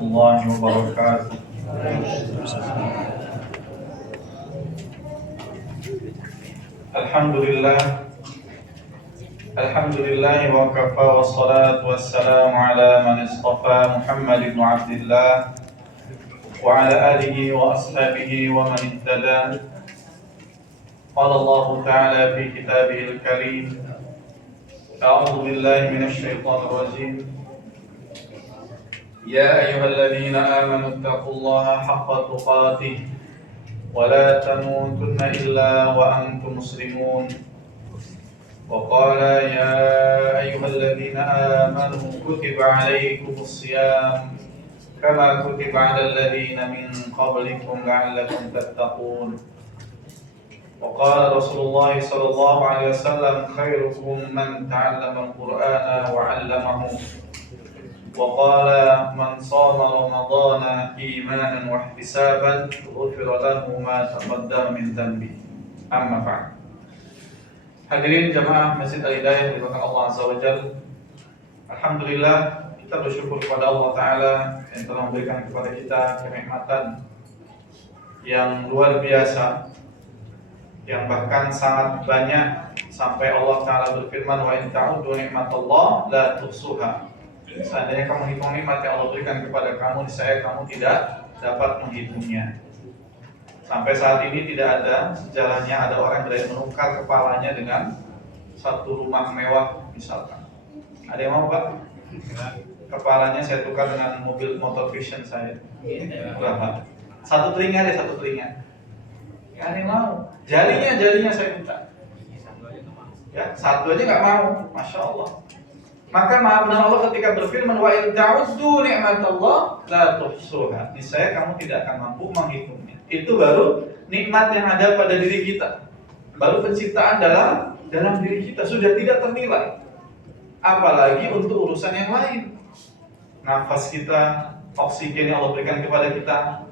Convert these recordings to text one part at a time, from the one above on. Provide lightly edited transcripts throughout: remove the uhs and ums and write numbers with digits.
warahmatullahi wabarakatuh. Alhamdulillah wa kafa wassalatu wassalamu ala man istafa Muhammad ibn Abdillah wa ala alihi wa ashabihi wa man ihtada. Qala Allah Ta'ala fi kitabihil karim, a'udzu billahi minasy syaithanir rajim. Ya ayyuhalladzina amanu taqullaha haqqa tuqatih wa la tamutunna illa wa antum muslimun. Wa qala ya ayyuhalladzina amanu kutiba alaikumus shiyam kama kutiba alal ladzina min qablikum la'allakum tattaqun. Wa qala Rasulullah sallallahu alaihi wasallam khairukum man ta'allama al-Qur'ana wa 'allamahu. وقال من صام رمضان إيمانا واحتسابا غفر له ما تقدم من ذنبه. Amma ba'd. Hadirin jamaah Masjid Al-Hidayah yang diberkahi Allah Azza wa Jalla. Alhamdulillah, kita bersyukur kepada Allah Ta'ala yang telah memberikan kepada kita kenikmatan yang luar biasa, yang bahkan sangat banyak, sampai Allah Ta'ala berfirman, wa in ta'uddu ni'matallah la tuhsuha. Seandainya kamu hitung nikmat yang Allah berikan kepada kamu, niscaya kamu tidak dapat menghitungnya. Sampai saat ini tidak ada sejarahnya ada orang yang menukar kepalanya dengan satu rumah mewah misalkan. Ada yang mau, Pak? Kepalanya saya tukar dengan mobil motor Vision saya. Berapa? Satu telinga deh, satu telinga. Ya, ada yang mau. Jarinya saya minta. Ya, satu aja nggak mau. Masya Allah. Maka maha benar Allah ketika berfirman wa in ta'uddu ni'matallah la tuhsuha. Niscaya kamu tidak akan mampu menghitungnya. Itu baru nikmat yang ada pada diri kita. Baru penciptaan dalam diri kita sudah tidak ternilai. Apalagi untuk urusan yang lain. Nafas kita, oksigen yang Allah berikan kepada kita.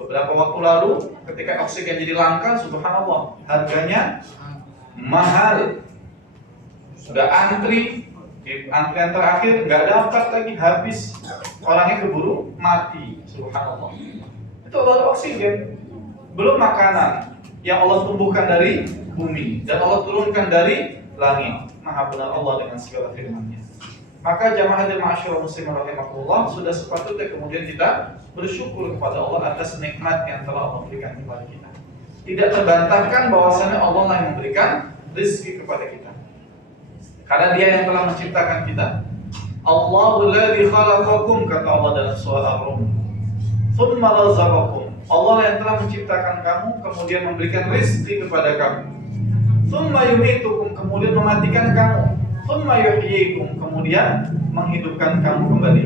Beberapa waktu lalu ketika oksigen jadi langka, subhanallah, harganya mahal. Sudah antri, antrian terakhir nggak dapat lagi, habis, orangnya keburu mati, subhanallah. Itu baru oksigen, belum makanan yang Allah tumbuhkan dari bumi dan Allah turunkan dari langit. Maha benar Allah dengan segala firman-Nya. Maka jamaah hadir ma'asyiral muslimin rahimakumullah, sudah sepatutnya kemudian kita bersyukur kepada Allah atas nikmat yang telah Allah berikan kepada kita. Tidak terbantahkan bahwasanya Allah lah yang memberikan rezeki kepada kita. Karena Dia yang telah menciptakan kita. Allahul ladzi khalaqakum, kata Allah dalam surah Ar-Rum. Tsumma razaqakum. Allah yang telah menciptakan kamu, kemudian memberikan rezeki kepada kamu. Tsumma yumitukum, kemudian mematikan kamu. Tsumma yuhyikum, kemudian menghidupkan kamu kembali.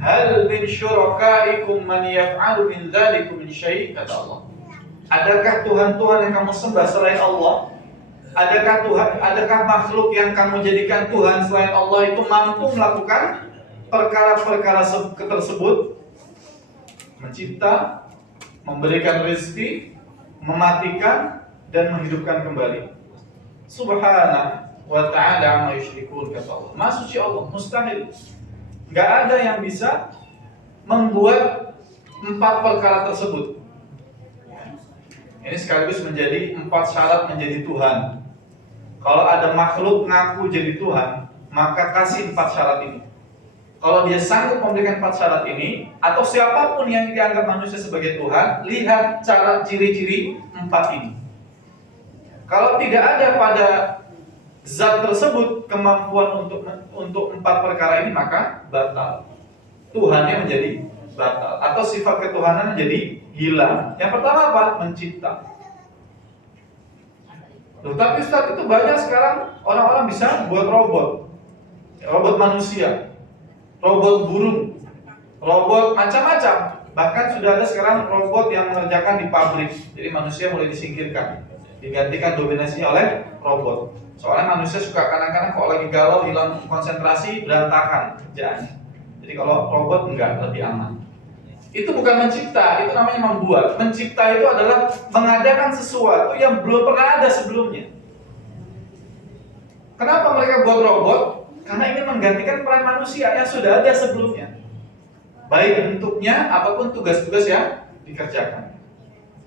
Hal min syurakaikum man yaf'alu min dzalikum min syai', kata Allah. Adakah Tuhan-Tuhan yang kamu sembah selain Allah? Adakah makhluk yang kamu jadikan Tuhan selain Allah itu mampu melakukan perkara-perkara tersebut? Mencipta, memberikan rezeki, mematikan, dan menghidupkan kembali. Subhanahu wa ta'ala amma yusyrikun, kata Allah. Maha suci Allah, mustahil. Gak ada yang bisa membuat 4 perkara tersebut. Ini sekaligus menjadi 4 syarat menjadi Tuhan. Kalau ada makhluk ngaku jadi Tuhan, maka kasih 4 syarat ini. Kalau dia sanggup memberikan 4 syarat ini, atau siapapun yang dianggap manusia sebagai Tuhan, lihat cara ciri-ciri 4 ini. Kalau tidak ada pada zat tersebut kemampuan untuk 4 perkara ini, maka batal. Tuhannya menjadi batal, atau sifat ketuhanan menjadi hilang. Yang pertama apa? Mencipta. Loh, tapi Ustaz, itu banyak sekarang orang-orang bisa buat robot manusia, robot burung, robot macam-macam. Bahkan sudah ada sekarang robot yang mengerjakan di pabrik. Jadi manusia mulai disingkirkan, digantikan dominasinya oleh robot. Soalnya manusia suka kadang-kadang kalau lagi galau, hilang konsentrasi, berantakan kerjaannya. Jadi kalau robot enggak, lebih aman. Itu bukan mencipta, itu namanya membuat. Mencipta itu adalah mengadakan sesuatu yang belum pernah ada sebelumnya. Kenapa mereka buat robot? Karena ingin menggantikan peran manusia yang sudah ada sebelumnya. baik bentuknya apapun tugas-tugas yang dikerjakan.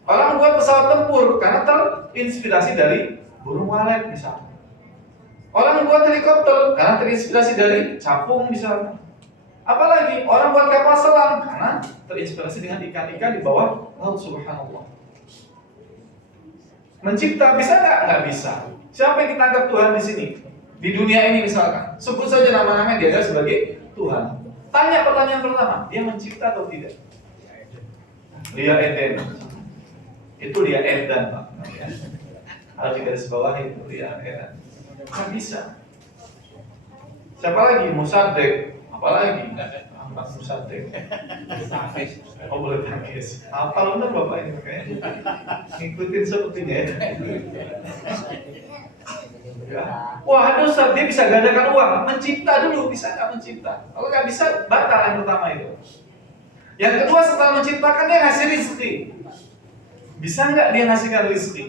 Orang buat pesawat tempur karena terinspirasi dari burung walet misalnya. Orang buat helikopter karena terinspirasi dari capung misalnya. Apalagi orang buat kapal selam karena terinspirasi dengan ikan-ikan di bawah laut. Subhanallah. Mencipta bisa nggak? Nggak bisa. Siapa yang kita anggap Tuhan di sini? Di dunia ini misalkan, sebut saja nama-nama dia adalah sebagai Tuhan. Tanya pertanyaan pertama, dia mencipta atau tidak? Dia Eden. Itu dia Edan, Pak. Harus digaris bawah itu dia Edan. Nggak bisa. Siapa lagi? Musaddiq. Apalagi? Musaddiq. Oh boleh tangkis. Apa benar Bapak ini kayaknya? Ngikutin sepertinya ya. Ya. Wah, aduh Ustaz, dia bisa gandakan uang. Mencipta dulu, bisa nggak mencipta? Kalau nggak bisa, batal yang pertama itu. Yang kedua, setelah menciptakan dia ngasih rezeki. Bisa nggak dia ngasihkan rezeki?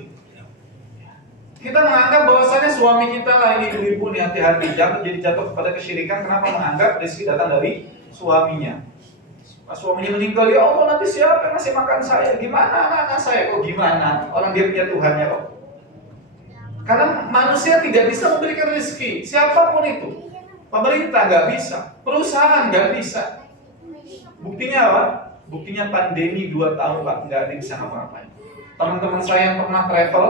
Kita menganggap bahwasannya suami kita lah ini ibu-ibu nih hati-hati jadi jatuh kepada kesyirikan. Kenapa menganggap rezeki datang dari suaminya? Pas suaminya meninggal, ya Allah nanti siapa yang ngasih makan saya? Gimana anak-anak saya? Kok gimana? Orang dia punya Tuhannya kok. Karena manusia tidak bisa memberikan rezeki, siapapun itu. Pemerintah nggak bisa, perusahaan nggak bisa. Buktinya apa? Buktinya pandemi 2 tahun Pak, nggak ada bisa ngapa-ngapain. Teman-teman saya yang pernah travel,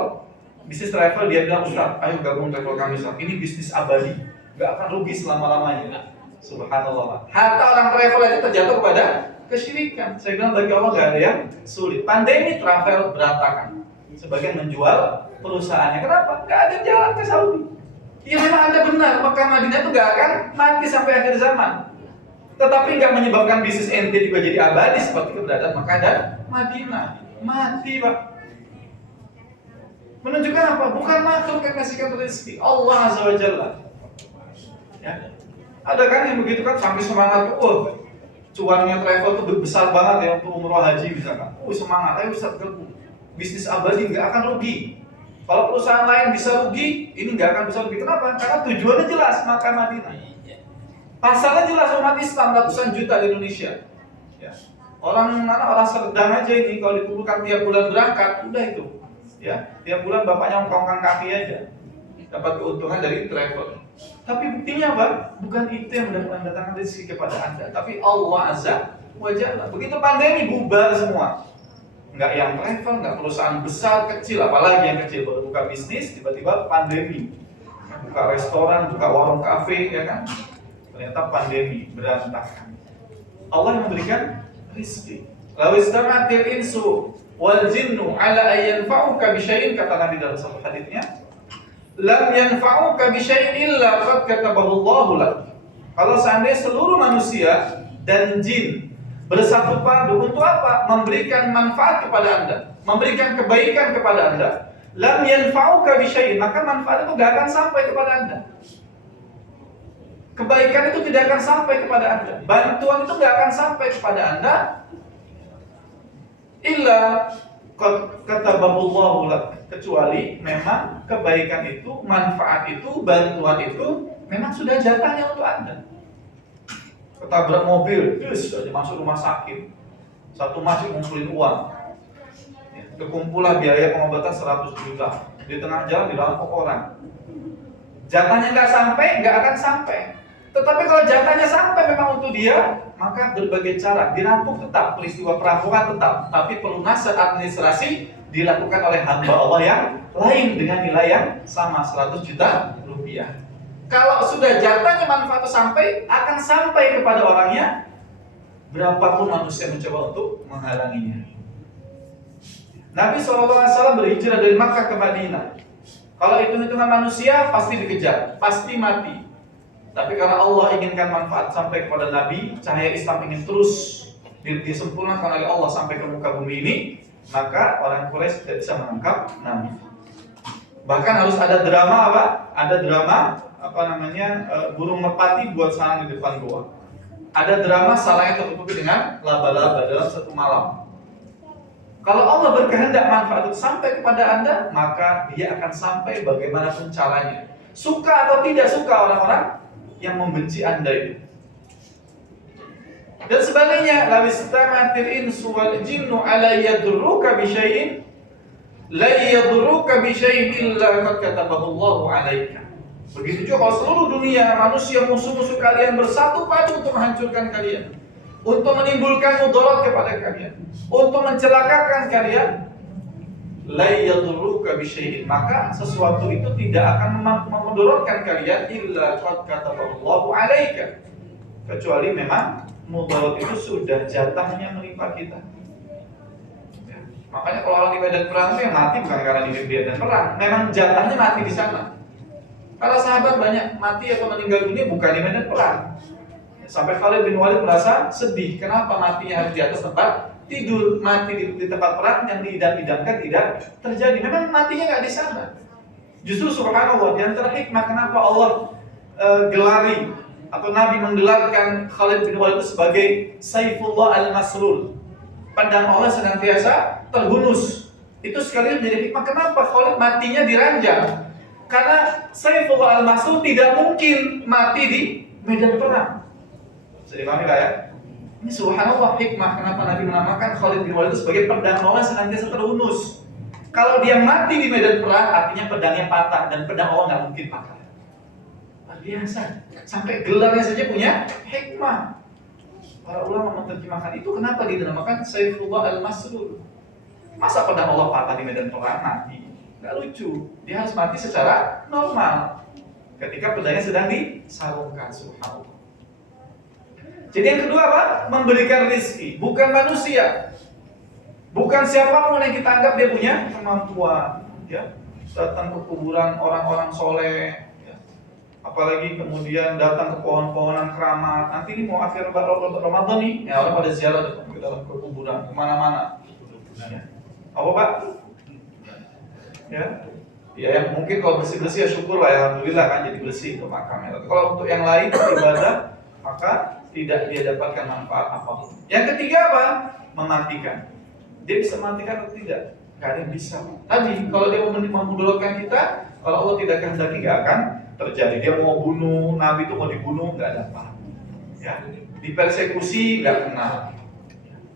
bisnis travel, dia bilang, Ustaz, ayo gabung travel kami Ustaz. Ini bisnis abadi, nggak akan rugi selama-lamanya. Subhanallah Pak. Harta orang travel itu terjatuh kepada kesyirikan. Saya bilang bagi Allah nggak ada yang sulit. Pandemi travel berantakan. Sebagian menjual perusahaannya. Kenapa? Nggak ada jalan ke Saudi. Ya memang Anda benar, Mekah Madinah itu nggak akan mati sampai akhir zaman. Tetapi nggak menyebabkan bisnis ente juga jadi abadi seperti keberadaan Mekah dan Madinah. Mati Pak. Menunjukkan apa? Bukan makhluk yang ngasihkan rezeki, Allah Azza wa Jalla. Ya. Ada kan yang begitu kan sampai semangat, cuannya travel itu besar banget ya untuk umroh haji misalkan. Semangat, ayo Ustaz gabung. Bisnis abadi nggak akan rugi. Kalau perusahaan lain bisa rugi, ini nggak akan bisa rugi. Kenapa? Karena tujuannya jelas, Makkah Madinah. Pasarnya jelas, umat Islam ratusan juta di Indonesia. Ya. Orang Serdang aja ini kalau dikumpulkan tiap bulan berangkat, udah itu. Ya, tiap bulan bapaknya ongkang kaki aja, dapat keuntungan dari travel. Tapi buktinya apa? Bukan itu yang mendatangkan rezeki kepada Anda, tapi Allah Azza wa Jalla. Begitu pandemi bubar semua. Nggak yang travel, nggak perusahaan besar, kecil, apalagi yang kecil baru buka bisnis, tiba-tiba pandemi, buka restoran, buka warung kafe, ya kan? Ternyata pandemi berantakan. Allah yang memberikan rezeki. Law istama'atil insu wal jinnu ala ayyanfa'uka bi syai'in, kata Nabi dalam satu hadisnya, lam yanfa'uka bi syai'in illa qad katabahu Allahu lak. Kalau seandainya seluruh manusia dan jin bersatu padu untuk apa? Memberikan manfaat kepada Anda, memberikan kebaikan kepada Anda. Lam yanfa'uka bi syai'in, maka manfaat itu tidak akan sampai kepada Anda. Kebaikan itu tidak akan sampai kepada Anda. Bantuan itu tidak akan sampai kepada Anda. Illa qad katabahullahu lak, kecuali memang kebaikan itu, manfaat itu, bantuan itu memang sudah jatahnya untuk Anda. Ketabrak mobil, terus aja masuk rumah sakit, satu masjid ngumpulin uang, ya, kekumpulan biaya pengobatan 100 juta, di tengah jalan dirampok orang. Jatahnya nggak sampai, nggak akan sampai. Tetapi kalau jatahnya sampai memang untuk dia, maka berbagai cara dirampok tetap, peristiwa perampokan tetap, tapi pelunasan administrasi dilakukan oleh hamba Allah yang lain dengan nilai yang sama, 100 juta rupiah. Kalau sudah jatahnya manfaat itu sampai, akan sampai kepada orangnya, berapapun manusia mencoba untuk menghalanginya. Nabi SAW berhijrah dari Makkah ke Madinah. Kalau hitung-hitungan manusia pasti dikejar, pasti mati. Tapi karena Allah inginkan manfaat sampai kepada Nabi, cahaya Islam ingin terus disempurnakan oleh Allah sampai ke muka bumi ini, maka orang Quraisy tidak bisa menangkap Nabi. Bahkan harus ada drama apa? Ada drama burung merpati buat sarang di depan gua. Ada drama sarangnya tertutupi dengan laba-laba dalam satu malam. Kalau Allah berkehendak manfaat itu sampai kepada Anda, maka dia akan sampai bagaimanapun caranya. Suka atau tidak suka orang-orang yang membenci Anda itu. Dan sebaliknya, la istamatil insu wal jinnu ala yadurruka bi syai'in la yadurruka bi syai'in illa qad katabahu Allahu 'alaika. Begitu juga kalau seluruh dunia manusia musuh-musuh kalian bersatu padu untuk menghancurkan kalian, untuk menimbulkan mudarat kepada kalian, untuk mencelakakan kalian, la yadurruka bi syai'in, maka sesuatu itu tidak akan memudaratkan kalian illa qad katabahu Allahu 'alaika, kecuali memang mudarat itu sudah jatahnya menimpa kita. Ya. Makanya kalau orang di medan perang itu yang mati bukan karena di medan perang, memang jatahnya mati di sana. Para sahabat banyak mati atau meninggal dunia bukan di medan perang. Sampai Khalid bin Walid merasa sedih, kenapa matinya harus di atas tempat tidur, mati di tempat perang yang diidam-idamkan tidak terjadi. Memang matinya nggak di sana. Justru subhanallah, di antara hikmah kenapa Allah gelari atau Nabi menggelarkan Khalid bin Walid itu sebagai Saifullah al-Maslul, pedang Allah senantiasa terhunus. Itu sekalian menjadi hikmah kenapa Khalid matinya diranjang. Karena Saifullah al-Maslul tidak mungkin mati di medan perang. Bisa dipahami ya? Ini subhanallah hikmah kenapa Nabi menamakan Khalid bin Walid itu sebagai pedang Allah senantiasa terhunus. Kalau dia mati di medan perang, artinya pedangnya patah, dan pedang Allah nggak mungkin patah. Biasa, sampai gelarnya saja punya hikmah. Para ulama menerjemahkan itu kenapa dinamakan Saifullah al-Maslul. Masa pedang Allah patah di medan perang mati? Gak lucu. Dia harus mati secara normal ketika pedangnya sedang disarungkan. Subhanallah. Jadi yang kedua apa? Memberikan rizki, bukan manusia, bukan siapapun yang kita anggap dia punya kemampuan. Ya, datang ke kuburan orang-orang soleh. Apalagi kemudian datang ke pohon-pohonan keramat. Nanti ini mau akhir Ramadan nih, ya orang pada ziarah ke dalam kuburan kemana-mana. Ya. Apa Pak? Ya, yang mungkin kalau bersih-bersih ya syukur lah, ya alhamdulillah kan jadi bersih ke makamnya. Tapi kalau untuk yang lain ibadah, maka tidak dia dapatkan manfaat apapun. Yang ketiga apa? Mematikan. Dia bisa mematikan atau tidak? Gak ada yang bisa. Tadi kalau dia mau memudaratkan kita, kalau Allah tidak kehendaki gak akan terjadi. Dia mau bunuh Nabi itu, mau dibunuh nggak dapat. Ya, dipersekusi nggak kenal.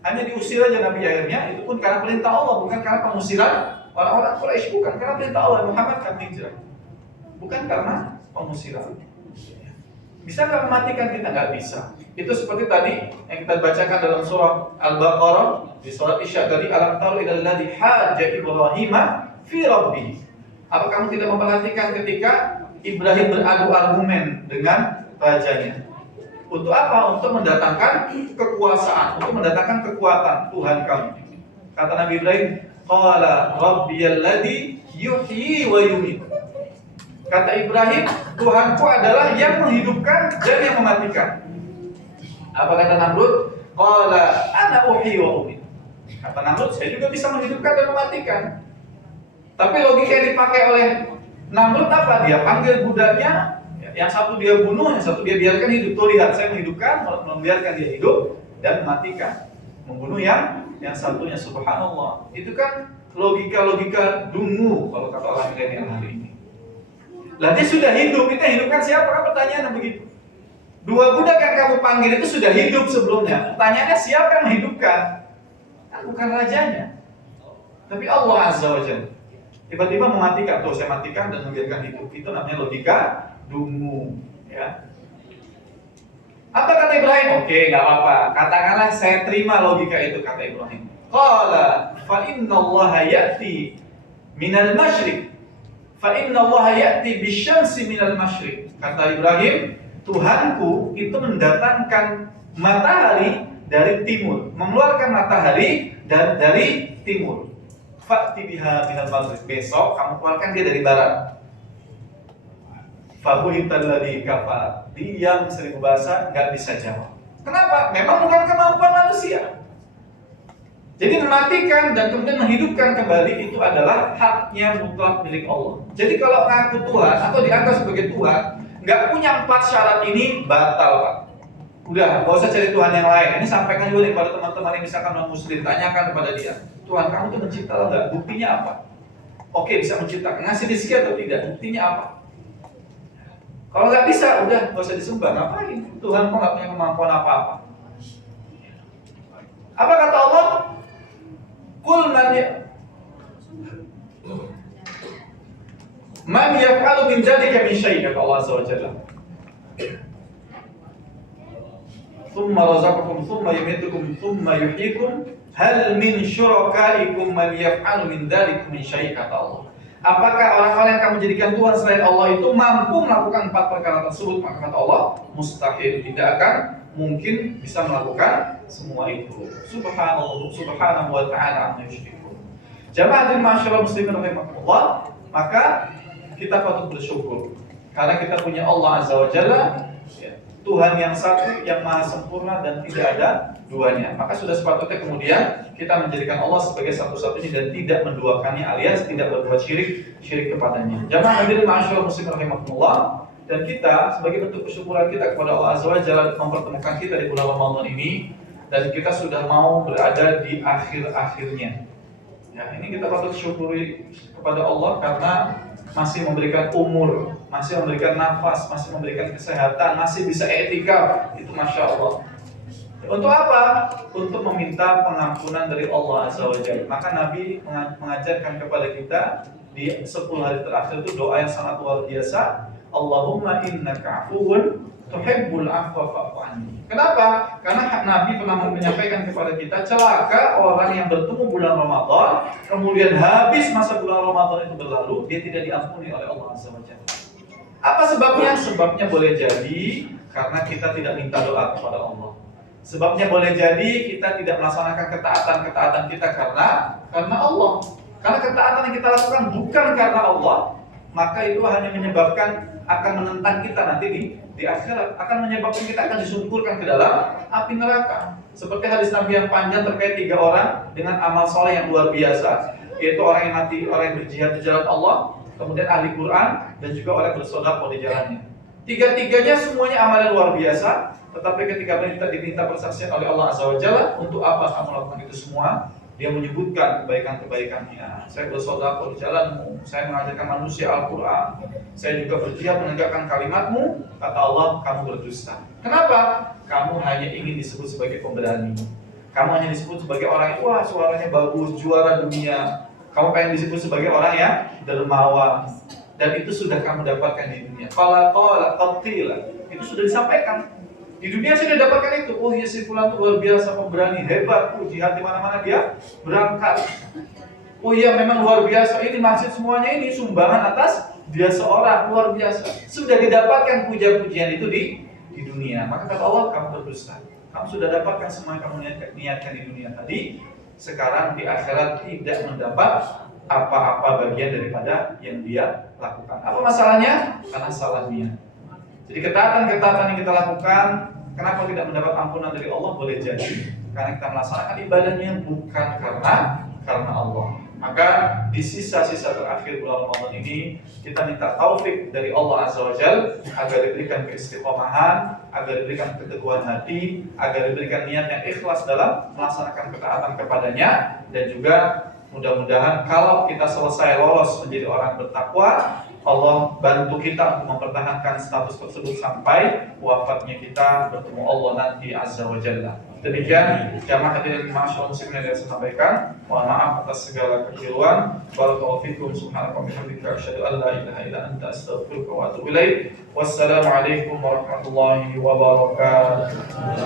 Hanya diusir aja Nabi akhirnya. Itu pun karena perintah Allah, bukan karena pengusiran orang-orang Quraisy, bukan karena perintah Allah. Muhammad kan hijrah, bukan karena pengusiran. Bisa nggak mematikan kita? Nggak bisa. Itu seperti tadi yang kita bacakan dalam surah Al-Baqarah di surat Isya tadi, alam taru ilal ladzi hajja Ibrahim fi rabbih. Apa kamu tidak memperhatikan ketika Ibrahim beradu argumen dengan rajanya? Untuk apa? Untuk mendatangkan kekuasaan, untuk mendatangkan kekuatan Tuhan kamu. Kata Nabi Ibrahim, qala rabbiyalladzi yuhyi wa yumiit. Kata Ibrahim, Tuhanku adalah yang menghidupkan dan yang mematikan. Apa kata Namrud? Qala ana uhyi wa umiit. Kata Namrud, saya juga bisa menghidupkan dan mematikan. Tapi logika yang dipakai oleh Namrud apa? Dia panggil budaknya, yang satu dia bunuh, yang satu dia biarkan hidup. Tuh lihat, saya menghidupkan, membiarkan dia hidup dan mematikan. Membunuh yang satunya, subhanallah. Itu kan logika-logika dungu kalau kata orang milenial hari ini. Lah dia sudah hidup, kita hidupkan siapa? Kan pertanyaannya begitu. Dua budak yang kamu panggil itu sudah hidup sebelumnya. Pertanyaannya siapa yang menghidupkan? Kan bukan rajanya, tapi Allah Azza wa Jalla. Tiba-tiba mematikan, tuh saya matikan dan membiarkan hidup. Itu namanya logika dungu, ya. Apa kata Ibrahim? Oke, nggak apa-apa. Katakanlah saya terima logika itu, kata Ibrahim. Qala fa innallaha ya'ti minal masyriq. Fa innallaha ya'ti bisyamsi minal masyriq. Kata Ibrahim, Tuhanku itu mendatangkan matahari dari timur, mengeluarkan matahari dari timur. Fa'ti biha minal maghrib. Besok kamu keluarkan dia dari barat. Fabuhital ladzi kafar. Diam 1000 bahasa, nggak bisa jawab. Kenapa? Memang bukan kemampuan manusia. Jadi mematikan dan kemudian menghidupkan kembali itu adalah haknya mutlak milik Allah. Jadi kalau ngaku Tuhan atau dianggap sebagai Tuhan, nggak punya 4 syarat ini, batal Pak. Udah, nggak usah cari Tuhan yang lain. Ini sampaikan juga kepada teman-teman yang misalkan non-muslim, tanyakan kepada dia, Tuhan kamu itu mencipta enggak? Buktinya apa? Oke, bisa menciptakan, ngasih rezeki atau tidak? Buktinya apa? Kalau nggak bisa, udah nggak usah disembah. Ngapain? Tuhan kok nggak punya kemampuan apa-apa. Apa kata Allah? Qul man yaf'alu min dzalika min syai', kata Allah Azza wa Jalla. Thumma razaqakum thumma yumitukum thumma yuhyikum hal min syurakaikum man yaf'alu min dzalika min syai', kata Allah. Apakah orang-orang yang kamu jadikan Tuhan selain Allah itu mampu melakukan 4 perkara tersebut? Maka kata Allah, mustahil, tidak akan mungkin bisa melakukan semua itu. Subhanahu wa ta'ala amma yusyrikun. Jamaah hadirin ma'asyiral muslimin rahimakumullah, maka kita patut bersyukur karena kita punya Allah Azza wa Jalla, ya, Tuhan yang satu, yang maha sempurna dan tidak ada duanya. Maka sudah sepatutnya kemudian kita menjadikan Allah sebagai satu-satunya dan tidak menduakannya, alias tidak berbuat syirik kepadanya. Jamaah hadirin ma'asyiral muslimin rahimakumullah, dan kita sebagai bentuk kesyukuran kita kepada Allah Azza wa Jalla mempertemukan kita di bulan Ramadan ini, dan kita sudah mau berada di akhir-akhirnya. Ya, ini kita patut syukuri kepada Allah karena masih memberikan umur, masih memberikan nafas, masih memberikan kesehatan, masih bisa i'tikaf. Itu Masya Allah. Untuk apa? Untuk meminta pengampunan dari Allah Azza wa Jalla. Maka Nabi mengajarkan kepada kita di 10 hari terakhir itu doa yang sangat luar biasa. Allahumma innaka afuwun tuhibbul afwa fa'fu anni. Kenapa? Karena Nabi pernah menyampaikan kepada kita, celaka orang yang bertemu bulan Ramadan, kemudian habis masa bulan Ramadan itu berlalu, dia tidak diampuni oleh Allah Azza wa Jalla. Apa sebabnya? Sebabnya boleh jadi karena kita tidak minta doa kepada Allah. Sebabnya boleh jadi kita tidak melaksanakan ketaatan kita karena Allah. Karena ketaatan yang kita lakukan bukan karena Allah, maka itu hanya menyebabkan akan menentang kita nanti di akhirat, akan menyebabkan kita akan disungkurkan ke dalam api neraka. Seperti hadis Nabi yang panjang terkait 3 orang dengan amal soleh yang luar biasa, yaitu orang yang mati, orang yang berjihad di jalan Allah, kemudian ahli Quran, dan juga orang yang bersedekah di jalannya. 3-tiganya semuanya amal yang luar biasa, tetapi ketika diminta persaksian oleh Allah Azza wa Jalla, untuk apa kamu lakukan itu semua? Dia menyebutkan kebaikan-kebaikannya. Saya bersedekah di jalanmu, saya mengajarkan manusia Al-Quran, saya juga berjihad menegakkan kalimatmu. Kata Allah, kamu berdusta. Kenapa? Kamu hanya ingin disebut sebagai pemberani. Kamu hanya disebut sebagai orang yang wah suaranya bagus, juara dunia. Kamu pengen disebut sebagai orang yang dermawan. Dan itu sudah kamu dapatkan di dunia. Qala qatila. Itu sudah disampaikan. Di dunia sudah dapatkan itu. Oh iya, si fulan itu luar biasa, pemberani, hebat, jihad di mana-mana dia berangkat. Oh iya, memang luar biasa. Ini masjid semuanya ini sumbangan atas dia seorang, luar biasa. Sudah didapatkan puja-pujian itu di dunia. Maka kata Allah, kamu berdusta. Kamu sudah dapatkan semua yang kamu niatkan di dunia tadi. Sekarang di akhirat tidak mendapat apa-apa bagian daripada yang dia lakukan. Apa masalahnya? Karena salah niat. Jadi ketaatan yang kita lakukan, kenapa tidak mendapat ampunan dari Allah? Boleh jadi karena kita melaksanakan ibadahnya bukan karena Allah. Maka di sisa-sisa terakhir bulan Ramadan ini, kita minta taufik dari Allah Azza wa Jalla agar diberikan keistiqomahan, agar diberikan keteguhan hati, agar diberikan niat yang ikhlas dalam melaksanakan ketaatan kepadanya, dan juga mudah-mudahan kalau kita selesai lolos menjadi orang bertakwa, Allah bantu kita untuk mempertahankan status tersebut sampai wafatnya kita bertemu Allah nanti Azza wa Jalla. Demikian jamaah hadirin ma'asyiral muslimin yang saya sampaikan. Mohon maaf atas segala kekeliruan. Barakallahu fikum, subhanaka wa bihamdika, asyhadu an la ilaha illa anta, astaghfiruka wa atubu ilaik. Wassalamualaikum warahmatullahi wabarakatuh.